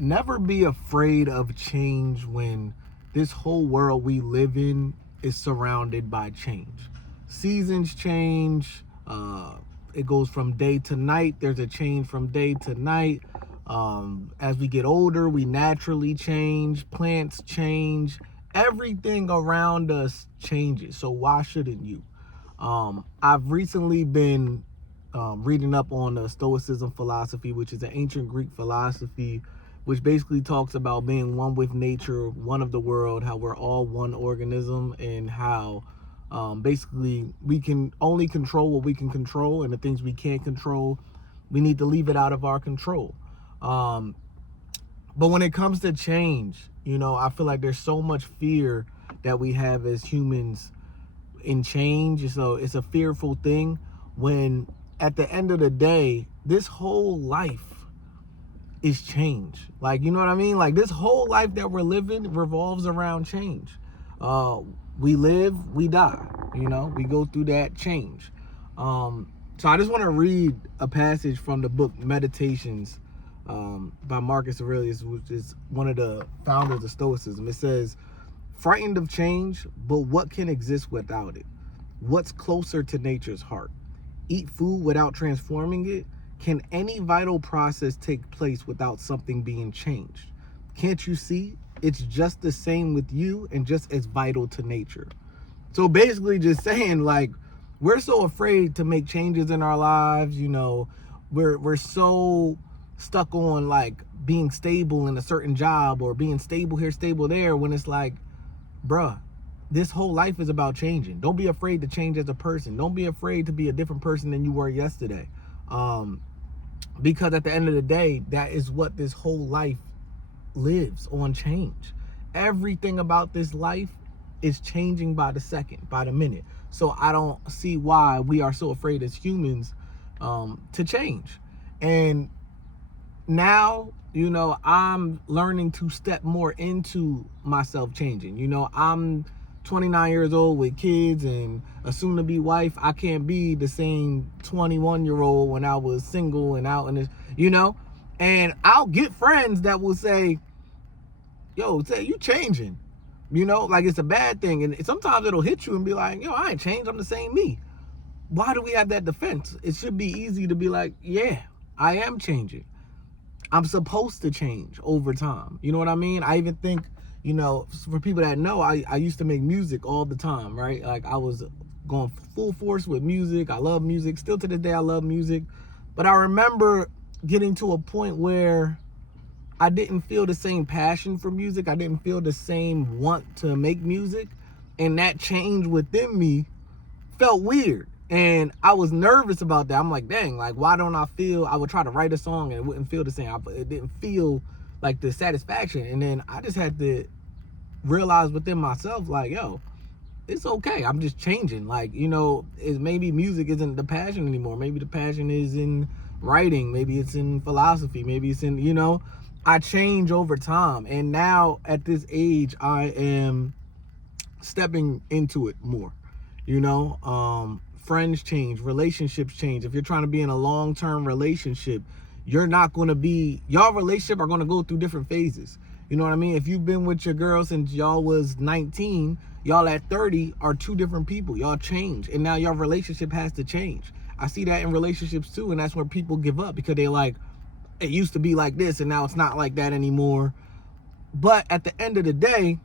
never be afraid of change when this whole world we live in is surrounded by change. Seasons change. It goes from day to night. There's a change from day to night. As we get older, we naturally change. Plants change. Everything around us changes. So why shouldn't you? I've recently been reading up on the Stoicism philosophy, which is an ancient Greek philosophy, which basically talks about being one with nature, one of the world, how we're all one organism, and how basically we can only control what we can control, and the things we can't control, we need to leave it out of our control. But when it comes to change, I feel like there's so much fear that we have as humans in change. So it's a fearful thing when at the end of the day, this whole life is change. Like, you know what I mean? Like, this whole life that we're living revolves around change. We live, we die, we go through that change. So I just want to read a passage from the book Meditations by Marcus Aurelius, which is one of the founders of Stoicism. It says, "Frightened of change, but what can exist without it? What's closer to nature's heart? Eat food without transforming it? Can any vital process take place without something being changed? Can't you see? It's just the same with you and just as vital to nature." So basically just saying, like, we're so afraid to make changes in our lives. We're so stuck on like being stable in a certain job or being stable here, stable there, when it's like, bruh, this whole life is about changing. Don't be afraid to change as a person. Don't be afraid to be a different person than you were yesterday. Because at the end of the day, that is what this whole life lives on, change. Everything about this life is changing by the second, by the minute. So I don't see why we are so afraid as humans to change. And now, I'm learning to step more into myself changing. I'm 29 years old with kids and a soon-to-be wife. I can't be the same 21-year-old when I was single and out in this, And I'll get friends that will say, "Yo, you changing." Like it's a bad thing. And sometimes it'll hit you and be like, "Yo, I ain't changed. I'm the same me." Why do we have that defense? It should be easy to be like, yeah, I am changing. I'm supposed to change over time. You know what I mean? I even think, for people that know, I used to make music all the time, right? Like I was going full force with music. I love music. Still to this day, I love music. But I remember getting to a point where I didn't feel the same passion for music. I didn't feel the same want to make music. And that change within me felt weird. And I was nervous about that. I'm like, dang, like, why don't I feel, I would try to write a song and it wouldn't feel the same. It didn't feel like the satisfaction. And then I just had to realize within myself, like, yo, it's okay. I'm just changing. Like, maybe music isn't the passion anymore. Maybe the passion is in writing. Maybe it's in philosophy. Maybe it's in, I change over time. And now at this age, I am stepping into it more, friends change, relationships change. If you're trying to be in a long-term relationship, you're not going to be, y'all relationship are going to go through different phases. You know what I mean? If you've been with your girl since y'all was 19, y'all at 30 are two different people. Y'all change. And now your relationship has to change. I see that in relationships too. And that's where people give up because they're like, it used to be like this and now it's not like that anymore. But at the end of the day,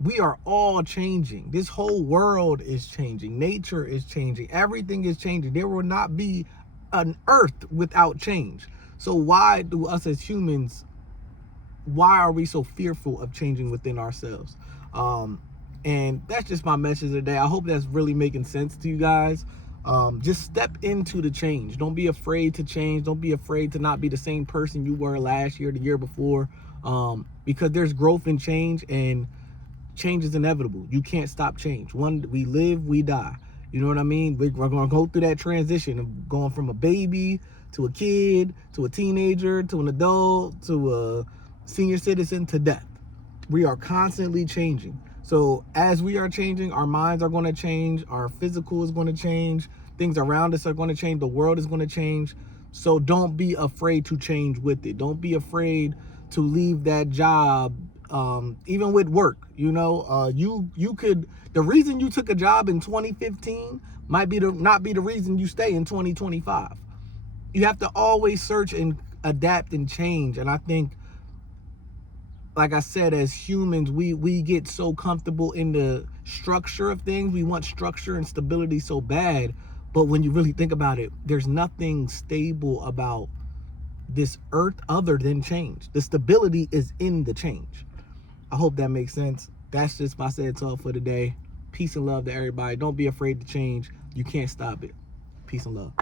we are all changing. This whole world is changing. Nature is changing. Everything is changing. There will not be an earth without change. So why do us as humans, why are we so fearful of changing within ourselves? And that's just my message today. I hope that's really making sense to you guys. Just step into the change. Don't be afraid to change. Don't be afraid to not be the same person you were last year, the year before, because there's growth and change, and change is inevitable. You can't stop change. We live, we die. You know what I mean? We're going to go through that transition of going from a baby to a kid, to a teenager, to an adult, to a senior citizen, to death. We are constantly changing. So as we are changing, our minds are going to change. Our physical is going to change. Things around us are going to change. The world is going to change. So don't be afraid to change with it. Don't be afraid to leave that job, even with work. You know, you could, the reason you took a job in 2015 might be not be the reason you stay in 2025. You have to always search and adapt and change. And I think, like I said, as humans, we get so comfortable in the structure of things. We want structure and stability so bad. But when you really think about it, there's nothing stable about this earth other than change. The stability is in the change. I hope that makes sense. That's just my said talk for today. Peace and love to everybody. Don't be afraid to change. You can't stop it. Peace and love.